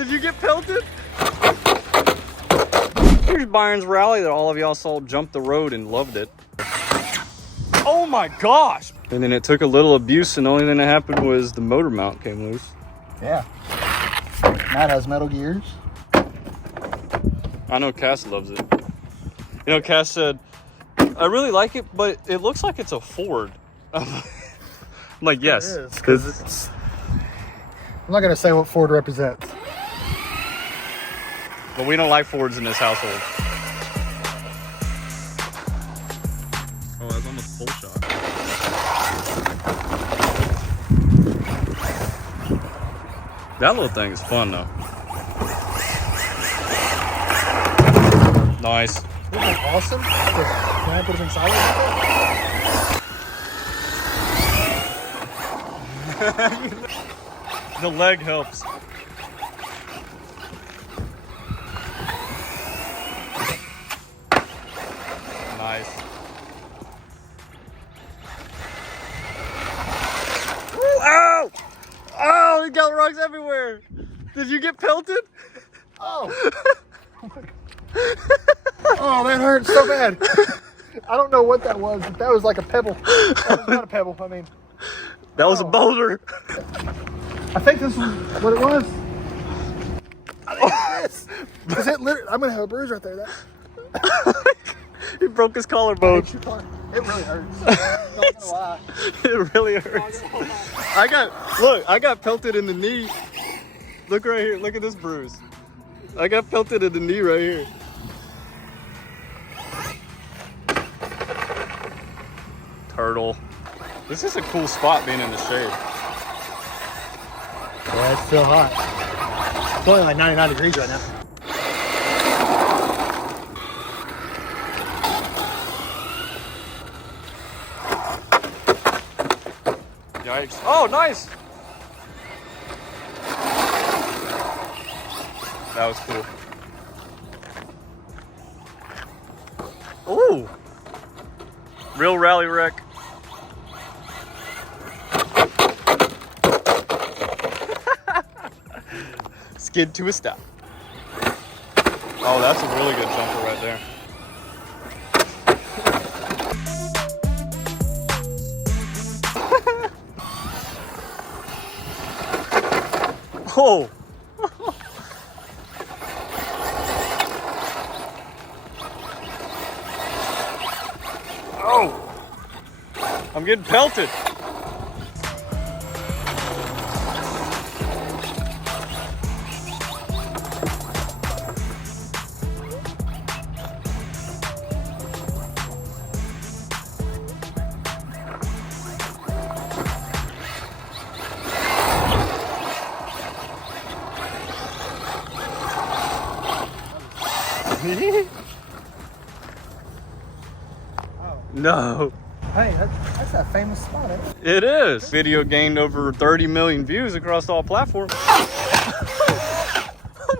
Did you get pelted? Here's Byron's rally that all of y'all saw jump the road and loved it. Oh my gosh! And then it took a little abuse, and the only thing that happened was the motor mount came loose. Yeah. Matt has metal gears. I know Cass loves it. You know, Cass said, I really like it, but it looks like it's a Ford. I'm like, yes. It is, because it's... I'm not going to say what Ford represents. But we don't like Fords in this household. Oh, that was almost full shot. That little thing is fun, though. Nice. Isn't that awesome? Can I put him inside of it? The leg helps. Nice. Ooh, ow! Oh, he got rocks everywhere. Did you get pelted? Oh. Oh, that hurts so bad. I don't know what that was, but that was like a pebble. That was not a pebble, I mean. That was a boulder. I think this is what it was. I think it's this. Is it literally, I'm going to have a bruise right there. He broke his collarbone. It really hurts. I'm not gonna lie. It really hurts. I got pelted in the knee. Look right here. Look at this bruise. I got pelted in the knee right here. Turtle. This is a cool spot being in the shade. Yeah, it's still hot. It's only like 99 degrees right now. Yikes. Oh, nice. That was cool. Ooh. Real rally wreck. Skid to a stop. Oh, that's a really good jumper right there. Oh! Oh! I'm getting pelted. No. Hey, that's that famous spot, ain't it? It is. Video gained over 30 million views across all platforms. Oh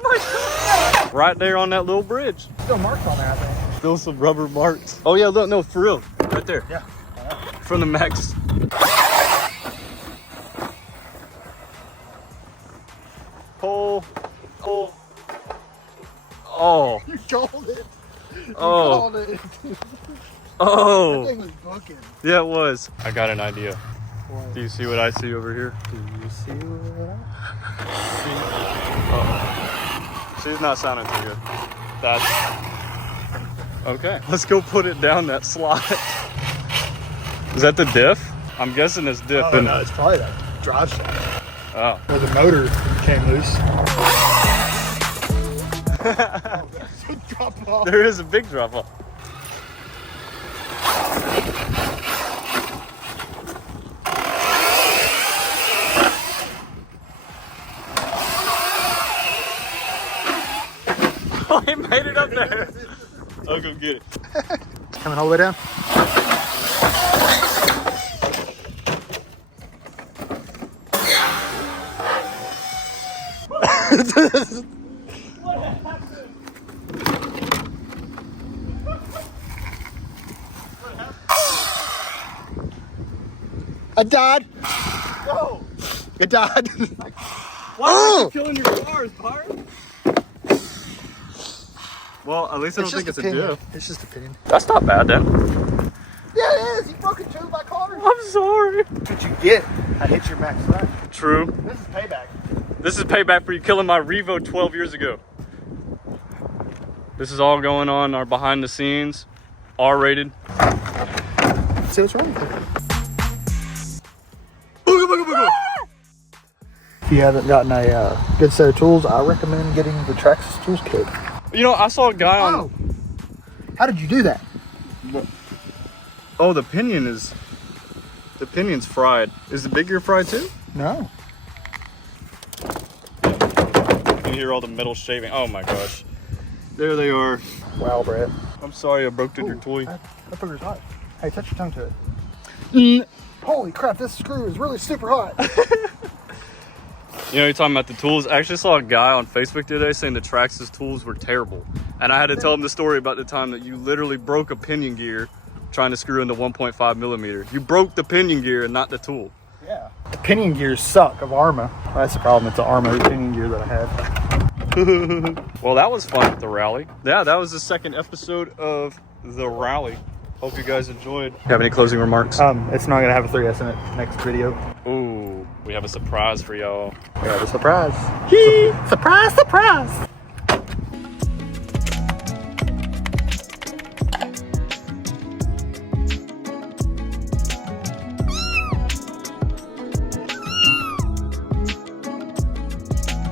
my God. Right there on that little bridge. Still marks on there, I think. Still some rubber marks. Oh yeah, look, no, for real. Right there. Yeah. From the max. Pull. Pull. Oh. You called it. You Oh. called it. Oh. That thing was booking. Yeah, it was. I got an idea. What? Do you see what I see over here? Do you see what Uh-oh. She's not sounding too good. That's... Okay. Let's go put it down that slot. Is that the diff? I'm guessing it's diff. Oh, no, it's probably that drive shaft. Oh. Where the motor came loose. Oh, that's a drop off. There is a big drop off. Oh, he made it up there. I'll go get it. Coming all the way down. What happened? I died. Go. I died. Why are you killing your cars, Byron? Well, at least I don't think it's a diff. It's just opinion. That's not bad then. Yeah, it is. You broke into my car. I'm sorry. That's what you get. I hit your max right. True. This is payback. This is payback for you killing my Revo 12 years ago. This is all going on our behind the scenes, R-rated. See what's wrong with it. If you haven't gotten a good set of tools, I recommend getting the Traxxas tools kit. You know, I saw a guy on... Oh! How did you do that? Oh, the pinion's fried. Is the big gear fried too? No. You can hear all the metal shaving. Oh my gosh. There they are. Wow, Brett. I'm sorry I broke your toy. That booger's hot. Hey, touch your tongue to it. Holy crap, this screw is really super hot. You know, you're talking about the tools. I actually saw a guy on Facebook today saying the Traxxas tools were terrible. And I had to tell him the story about the time that you literally broke a pinion gear trying to screw into 1.5 millimeter. You broke the pinion gear and not the tool. Yeah. The pinion gears suck of Arma. Well, that's the problem. It's an Arma pinion gear that I have. Well, that was fun at the rally. Yeah, that was the second episode of the rally. Hope you guys enjoyed. You have any closing remarks? It's not gonna have a 3S in it next video. Ooh, we have a surprise for y'all. We have a surprise. Surprise, surprise.